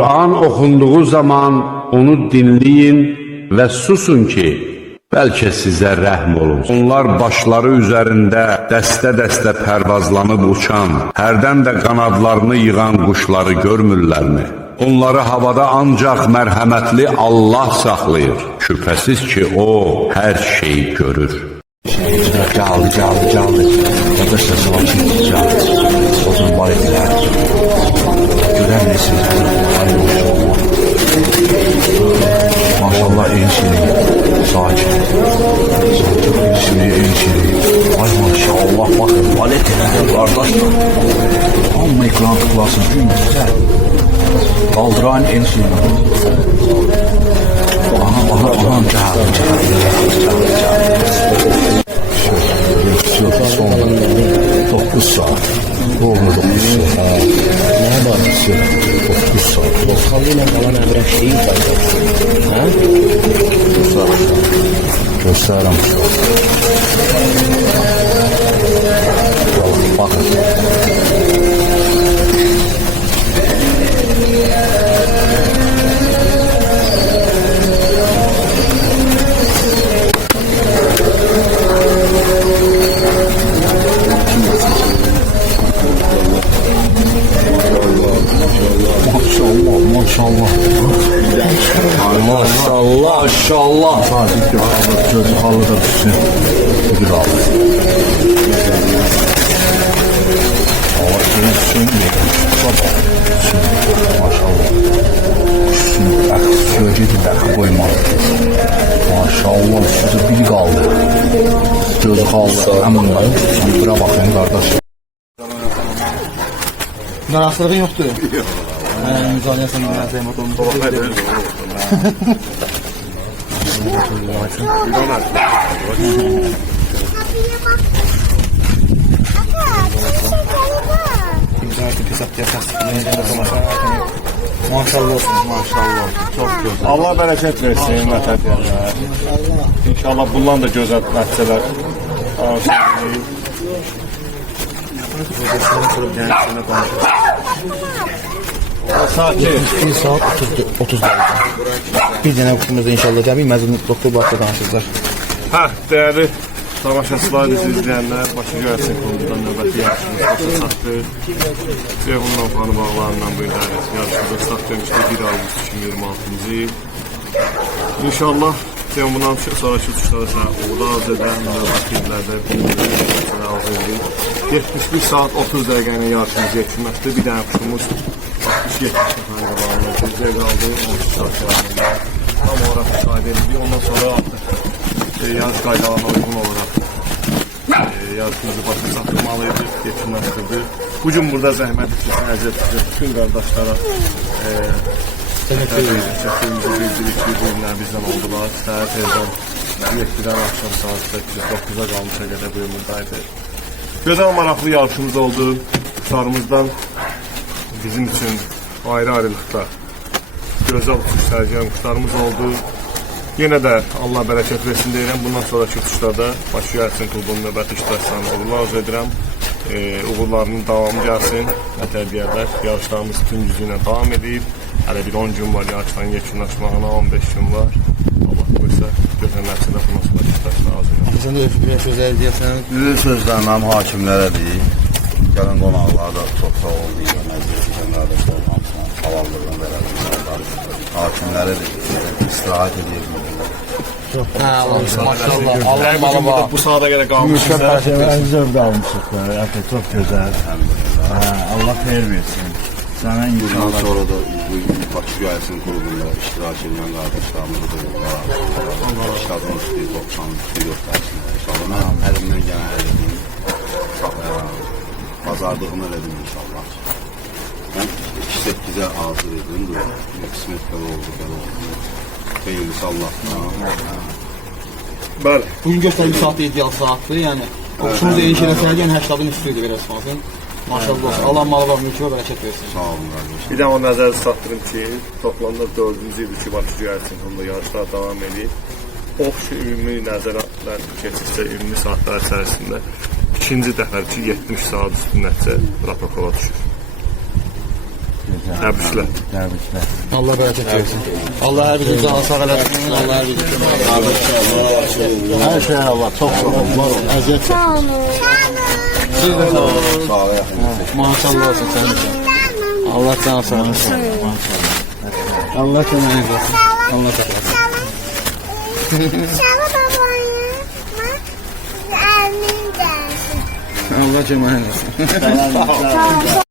Kur'an oxunduğu zaman onu dinləyin və susun ki, bəlkə sizə rəhm olunsun. Onlar başları üzərində dəstə-dəstə pərvazlanıb uçan, hərdən də qanadlarını yığan quşları görmürlərmi? Onları havada ancaq mərhəmətli Allah saxlayır. Şübhəsiz ki, O hər şeyi görür. Caldı. Arkadaşlar savaşın caldı. Odun var ettiler. Gören nesiniz? Maşallah en şirin. Sakin. En şirin. Ay maşallah bakın. Valet edilir kardeşler. Amma ekran tıklasın. Güzel. Kaldıran en şirin. Aha caldı. Son 9 saat. Oldu 9 saat. Ne bakıyorsun? 9 saat. Kalıyla kalan evre şeyi fayda. Ha? Gösterəm. Bakın. Maşallah. Sadece gözü halıda düşsün. Ödül aldı. Hava düşsün. Maşallah. Söyledi belki koymalı. Maşallah. Sözü biri kaldı. Gözü kaldı. Hemen bura bakın kardeş. Narahatlığın yoktur. Yok. Müzayene sen müzayene motorunu. Maşallah olsun, maşallah. Çok güzel. Allah bereket versin, vətəndaşlar. İnşallah bundan da gözəl nəticələr. Sakin. 1 saat 30 dakika. Bir dənə quşumuzda inşallah gəlir, məzun doktor başda danışırlar. Değerli tamaşaçılar, bizi izləyənlər, başı gəlsin konudan növbəti yarışımız başa çatdı. Ceyhunla Fanı bağlarından bu yarışımıza startlamışdı 1 Avqust 2026-cı il. İnşallah Ceyhun bundan sonraki uçuşlara sənə uğurlar arz edirəm. Növbəti illərdə sənə arz edirik. 71 saat 30 dəqiqə ilə yarışımız yetirməkdir. Bir dənə quşumuz 67 səfərlə bağlı. Gözəl qaldı 13 saat yarışında. Tam olaraq müşahidə edildi. Ondan sonra artıq yarış qaydalarına uyğun olaraq yarışımızı başa çatdırmalıydı, yetirməkdirdi. Bugün burada zəhmət üçün əziyyət edir bütün qardaşlara təşəkkürümüzü bildiririk ki, bu günlər bizdən oldular. Səhər tezdən 7-dən axşam saat 8-9-a qalmışa qədər bu yumuldaydı. Gözəl maraqlı yarışımız oldu. Quşlarımızdan bizim üçün ayrı-ayrılıqda gözəl uçuş sərgiləyən quşlarımız oldu. Yenə də Allah bərəkət versin deyirəm. Bundan sonraki uçuşlarda başı gəlsin klubunun növbəti iştirakçılarına uğurlar arzu edirəm. Uğurlarının davamı gəlsin. Nətər deyərlər, yarışlarımız tüm gücü ilə davam edib. Hələ bir 10 gün var yarışların yekunlaşmağına, 15 gün var. Allah qoysa gözəl nəticədə bundan sonraki iştirakçılarına arzu edirəm. Sən də öpüb sözlər deyəsən. Güzel sözler nam hakimlere değil. Gelen qonaqlara da çok sağ olun deyirəm. Əziz edən qardaşlarım hamısına havallığını verəlim. Hakimlere de istirahat ediyoruz. Maşallah. Allah Bugün burada bu sahada görə qalmışsınız. Zövq almışıq. Çok güzel. Allah xeyir versin. Sana Bundan inşallah. sonra da bu Bakı Gəlsin klubunda iştirak edən qardaşlarımızı da yollar. İştirakın üstü 90 yok dərsində. İnşallah mən əlimdən gələn elədim. Bazardığını elədim inşallah. Ben 2-8'e hazır edim. Qismət belə oldu. Xeyirlisi Allah'tan. Bəli. Bugün göstərilmiş saat ideal saatdır. Yəni quşumuz da eyni şeylə sərgilən 80-ın üstüydü belə olsun. Maşallah olsun. Allah malı var, mülkü və bərəkət versin. Sağ olun qardaşlar. Bir də o nəzərdə çatdırım ki, toplamda 4-cü ildir ki, Bakı Gəlsin klubunda yarışlar davam edir. Oxşu ümumi nəzərdən keçirsə, ümumi saatlar içərisində ikinci dəfədir ki, 70 saat üstü nəticə protokola düşür. Təbriklər. Təbriklər. Allah bərəkət versin. Allah hər bizi canı sağ eləsin. Allah hər bizi Hər şey Allah, çox sağ ol. Var ol. əziyyət Sağ olun. Siz də sağ olun. Sağ ol, yaxın. Maşallah olsun sənin üçün. Allah canı sağ olsun. Allah köməyiniz olsun. Allah təqəbbül. Sağ ol babayı. Amin dersin. Allah köməyiniz olsun. Sağ ol.